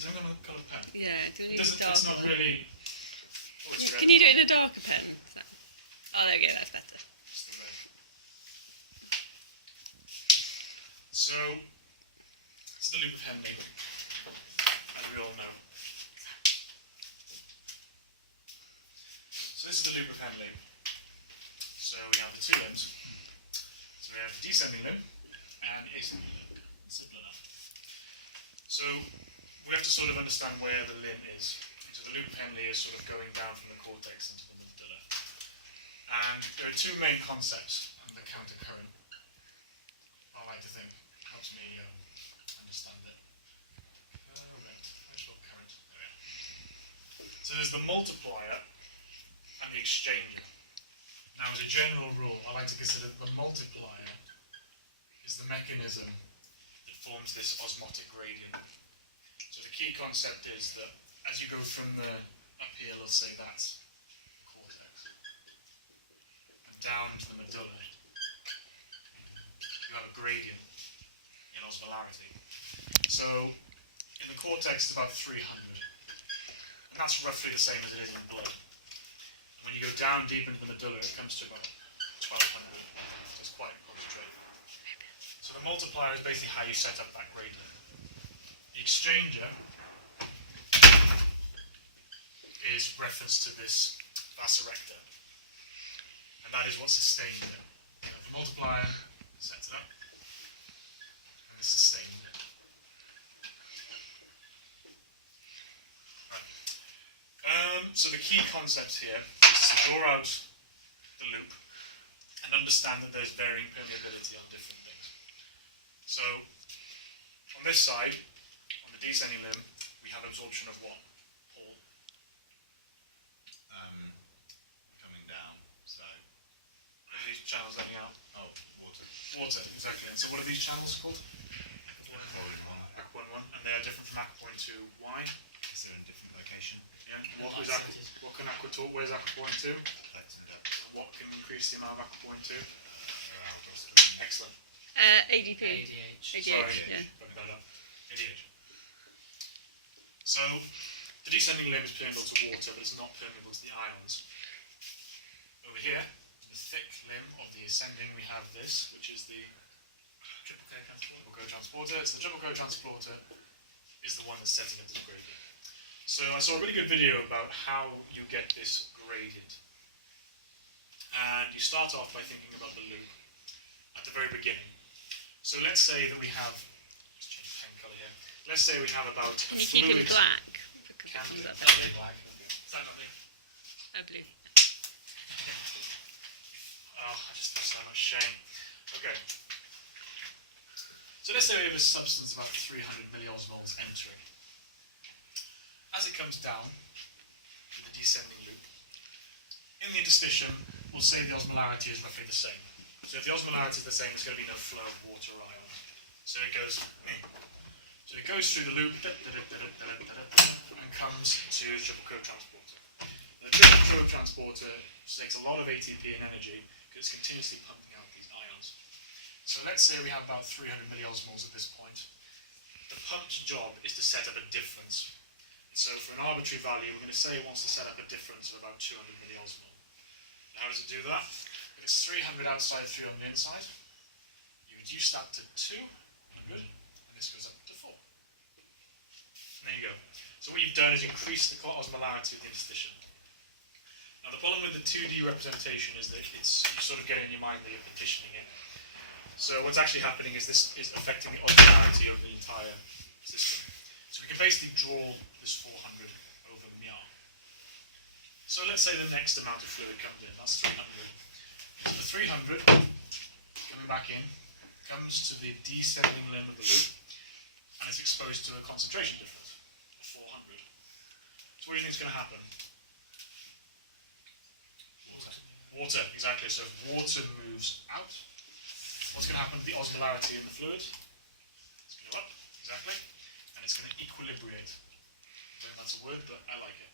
Has anyone got a coloured pen? Yeah, do you need It's a dark not one? really... Oh, it's red. Can you do it in a darker pen? Oh, there we go, that's better. It's the red. So, it's the loop of Henle, as we all know. So this is the loop of Henle. So we have the two limbs. So we have descending limb and ascending limb. Simple enough. So we have to sort of understand where the limb is. So the loop of Henle is sort of going down from the cortex into the medulla. And there are two main concepts in the countercurrent. I like to think helps me understand it. Current. So there's the multiplier and the exchanger. Now, as a general rule, I like to consider the multiplier is the mechanism that forms this osmotic gradient. So the key concept is that as you go from the up here, let's say that's cortex, and down to the medulla, you have a gradient in osmolarity. So in the cortex, it's about 300, and that's roughly the same as it is in blood. When you go down deep into the medulla, it comes to about 1200. So it's quite concentrated. So the multiplier is basically how you set up that gradient. The exchanger is reference to this vas erector, and that is what sustains it. The multiplier sets it up, and the sustains it. So the key concepts here is to draw out the loop and understand that there's varying permeability on different things. So on this side, on the descending limb, we have absorption of what? Paul? Coming down, so... What are these channels letting out? Oh, water. Water, exactly. And so what are these channels called? Aquaporin 1. Aquaporin 1. And they are different from aquaporin 2. Why? Because they're in different location. Yeah. What can aquaporin, where's aquaporin 2? What can increase the amount of aquaporin 2? Excellent. ADP. ADH. Sorry, yeah. broke that up. ADH. So, the descending limb is permeable to water, but it's not permeable to the ions. Over here, the thick limb of the ascending, we have this, which is the triple co-transporter. So the triple co-transporter is the one that's setting up this gradient. So I saw a really good video about how you get this gradient. And you start off by thinking about the loop at the very beginning. So let's say that we have, let's change the pen colour here. Let's say we have about Can you keep it fluid. black? Can do. That Okay, black. Is that lovely? blue. Oh, I just feel so much shame. Okay. So let's say we have a substance about 300 milliosmoles entering. As it comes down to the descending loop, in the interstitium, we'll say the osmolarity is roughly the same. So if the osmolarity is the same, there's going to be no flow of water or ion. So it goes through the loop and comes to the triple co-transporter. The triple co-transporter takes a lot of ATP and energy because it's continuously pumping out these ions. So let's say we have about 300 milliosmoles at this point. The pump's job is to set up a difference. So for an arbitrary value, we're going to say it wants to set up a difference of about 200 milliosmol. How does it do that? If it's 300 outside, 300 inside, you reduce that to 200, and this goes up to 4. And there you go. So what you've done is increase the osmolarity of the interstitium. Now the problem with the 2D representation is that you sort of get in your mind that you're partitioning it. So what's actually happening is this is affecting the osmolarity of the entire system. So we can basically draw this 400 over μ. So let's say the next amount of fluid comes in, that's 300. So the 300, coming back in, comes to the descending limb of the loop, and it's exposed to a concentration difference of 400. So what do you think is going to happen? Water, exactly. So if water moves out, what's going to happen to the osmolarity in the fluid? It's going to go up, exactly, and it's going to equilibrate. I don't know if that's a word, but I like it.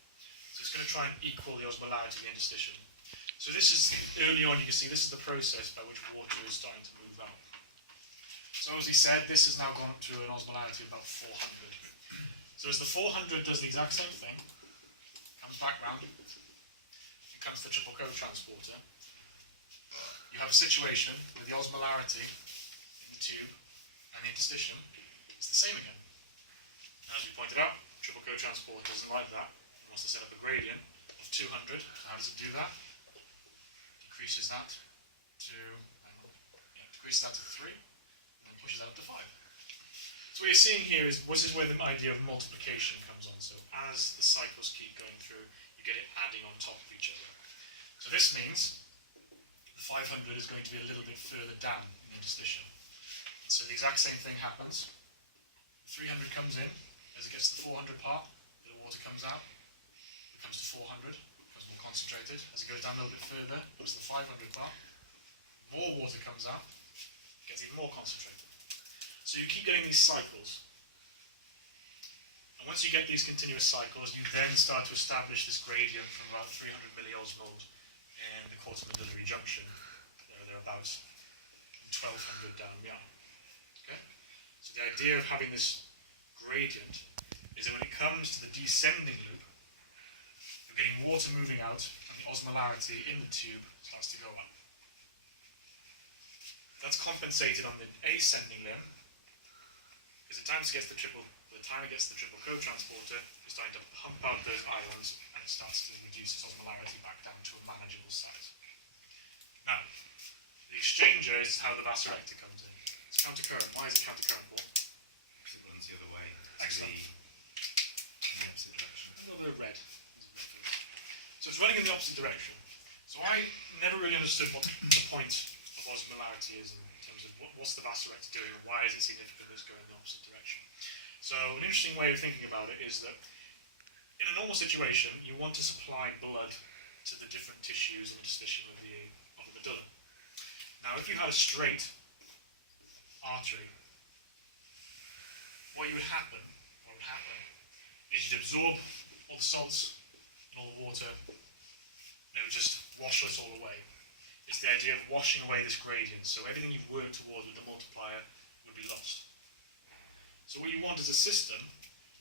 So it's going to try and equal the osmolarity of the interstitium. So this is, early on you can see this is the process by which water is starting to move out. So as he said, this has now gone up to an osmolarity of about 400. So as the 400 does the exact same thing, comes back round, it comes the triple co-transporter, you have a situation where the osmolarity in the tube and the interstitium is the same again. As we pointed out, triple co-transporter doesn't like that. It wants to set up a gradient of 200. So how does it do that? Decreases that to decreases that to 3, and then pushes that up to 5. So what you're seeing here is this is where the idea of multiplication comes on. So as the cycles keep going through, you get it adding on top of each other. So this means the 500 is going to be a little bit further down in the interstitium. So the exact same thing happens. 300 comes in, as it gets to the 400 part, the water comes out, it comes to 400, becomes more concentrated. As it goes down a little bit further, it comes to the 500 part, more water comes out, it gets even more concentrated. So you keep getting these cycles. And once you get these continuous cycles, you then start to establish this gradient from about 300 milliosmoles in the quarter-medullary junction, thereabouts, 1200 down the arm. Okay? So the idea of having this gradient is that when it comes to the descending loop, you're getting water moving out and the osmolarity in the tube starts to go up. That's compensated on the ascending limb, because the time it gets the triple co-transporter, you're starting to pump out those ions and it starts to reduce its osmolarity back down to a manageable size. Now, the exchanger is how the vasorector comes in. It's countercurrent. Why is it countercurrent, Paul? Because it runs the other way. Excellent. The opposite direction. A little bit of red. So it's running in the opposite direction. So I never really understood what the point of osmolarity is in terms of what's the vasorector doing and why is it significant that it's going in the opposite direction. So an interesting way of thinking about it is that in a normal situation, you want to supply blood to the different tissues and interstitium of the medulla. Now, if you had a straight artery, what would happen is you'd absorb all the salts and all the water, and it would just wash this all away. It's the idea of washing away this gradient, so everything you've worked towards with the multiplier would be lost. So what you want is a system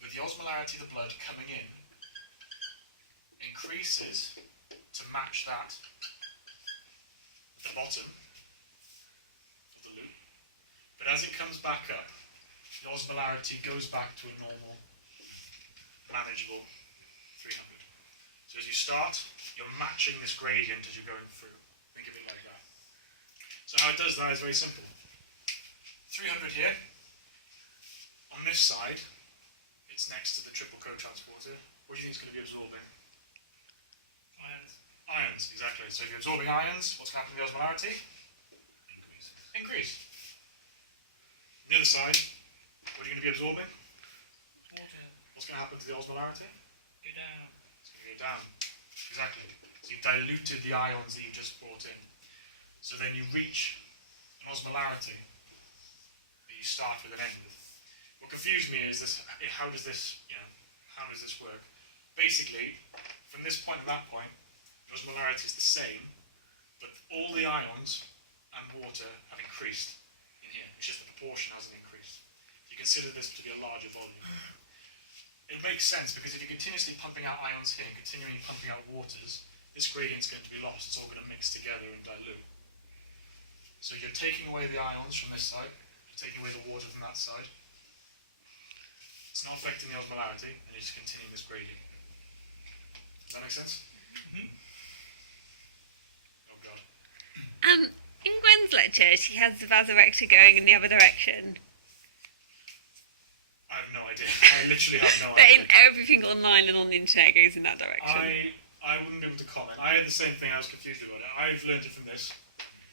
with the osmolarity of the blood coming in increases to match that at the bottom of the loop, but as it comes back up, the osmolarity goes back to a normal, manageable 300. So as you start, you're matching this gradient as you're going through. Think of it like that. So how it does that is very simple. 300 here. On this side, it's next to the triple co-transporter. What do you think is going to be absorbing? Ions. Ions, exactly. So if you're absorbing ions, what's going to happen to the osmolarity? Increase. Increase. On the other side, what are you going to be absorbing? Water. What's going to happen to the osmolarity? Go down. It's going to go down. Exactly. So you've diluted the ions that you've just brought in. So then you reach an osmolarity that you start with and end with. What confused me is this: how does this work? Basically, from this point to that point, the osmolarity is the same, but all the ions and water have increased in here. It's just the proportion hasn't increased. You consider this to be a larger volume. It makes sense because if you're continuously pumping out ions here and continually pumping out waters, this gradient's going to be lost. It's all going to mix together and dilute. So you're taking away the ions from this side, you're taking away the water from that side. It's not affecting the osmolarity, and you're just continuing this gradient. Does that make sense? Mm-hmm. Oh God. In Gwen's lecture, she has the vasorector going in the other direction. I have no idea. I literally have no But idea. everything online and on the internet goes in that direction. I wouldn't be able to comment. I had the same thing. I was confused about it. I've learned it from this,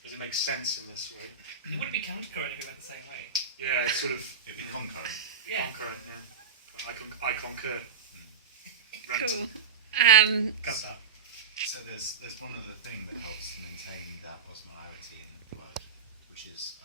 because it makes sense in this way. It wouldn't be countercurrent if it went the same way. Yeah, it's sort of It'd be concurrent. Yeah. concurrent. Yeah. I concur. Right. Cool. Cut that. So there's one other thing that helps maintain that osmolarity in the blood, which is